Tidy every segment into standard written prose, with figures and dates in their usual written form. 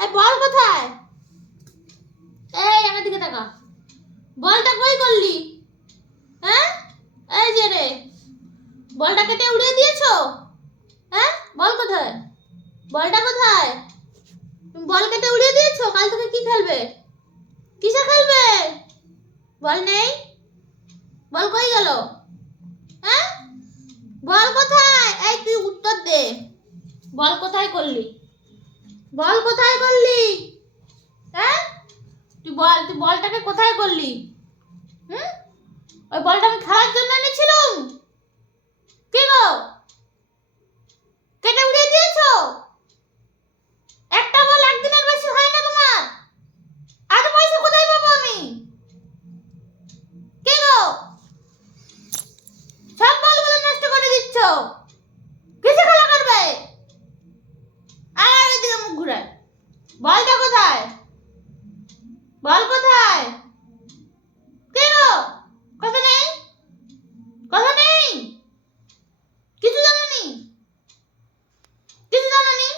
এই বল কোথায়? এই আমার দিকে তাকা। বলটা কই করলি? হ্যাঁ, এই যে রে, বলটা কেটে উড়িয়ে দিয়েছো? হ্যাঁ, বল কোথায়? বলটা কোথায়? তুমি বল কেটে উড়িয়ে দিয়েছো? কাল থেকে কি খেলবে? কিসে খেলবে? বল নেই? বল কই গেল? হ্যাঁ, বল কোথায়? এই তুই উত্তর দে। বল কোথায় করলি? বল কোথায় করলি? হ্যাঁ, তুই বল, তুই বলটাকে কোথায় করলি? হুম, ওই বলটা আমি খেলার জন্য এনেছিলাম। কি গো, কেটে উড়িয়ে দিয়েছো? একটা বল একদিনের বেশি হয় না তোমার? এত পয়সা কোথায় পাবো আমি? কি গো, সব বলগুলো নষ্ট করে দিচ্ছ। কিসে খেলা করবে? আর ওইদিকে মুখ ঘুরায়। বলটা কোথায়? বল কোথায়? কে গো, কথা নেই? কথা নেই? কিছু জানোনি? কিছু জানোনি?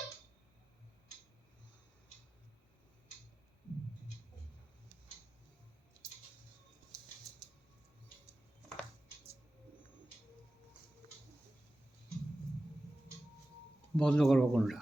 বন্ধ করবো কোনটা?